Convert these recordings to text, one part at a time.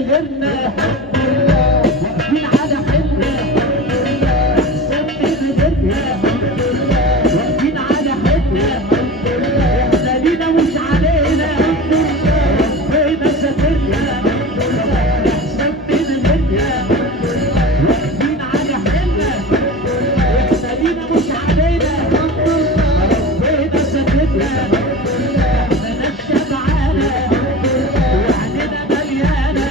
غيرنا واقفين على حيلنا ثبت غيرنا واقفين على حيلنا احنا لينا مش علينا ربنا ساترنا ثبت غيرنا واقفين على حيلنا احنا لينا مش علينا ربنا ساترنا احنا ناس شبعانه وعينينا مليانه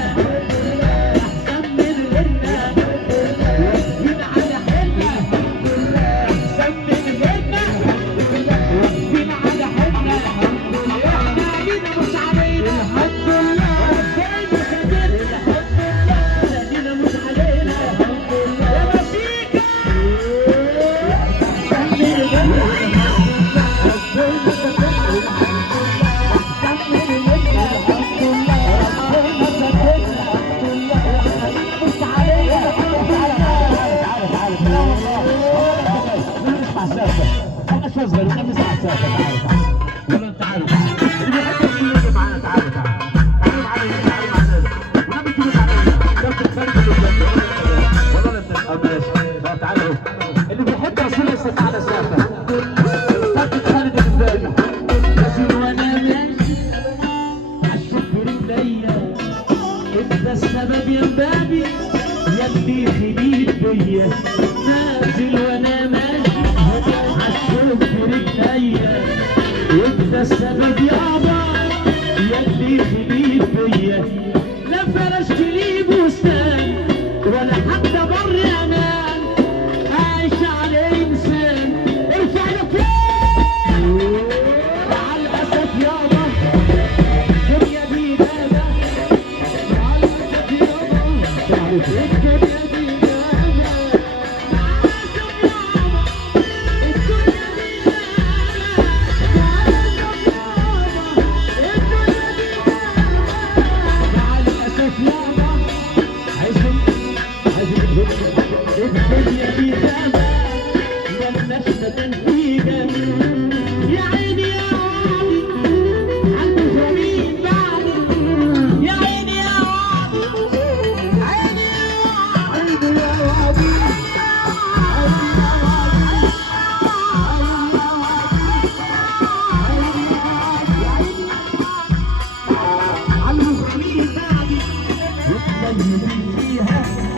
اصغر ونبي ساعه ساعه تعالى تعالى ولا انت عارف اللي بيحب يجي معانا تعالى تعالى تعالى معانا ونبي تيجي معانا كابتن خالد والله انت ماشي تعالى اللي بيحب رسول الله تعالى سافه كابتن خالد الغزالي نازل وانا ماشي عالشوف رجليا انت السبب يا مبابي يا اللي خليت بيا نازل وانا ماشي عالشوف رجليا انت السبب يابا يا اللي خليت بيا لا فرشت لي بستان ولا حتى بر امان عايش على انسان ارفع لك على الاسد يابا الدنيا دي بابا على الاسد يابا الدنيا دي الدنيا دي غابة ملناش تنفيجة يا عيني يا وادي عالمجرمين بعدي يا عيني يا وادي عيني يا وادي عالمجرمين بعدي والطيبين فيها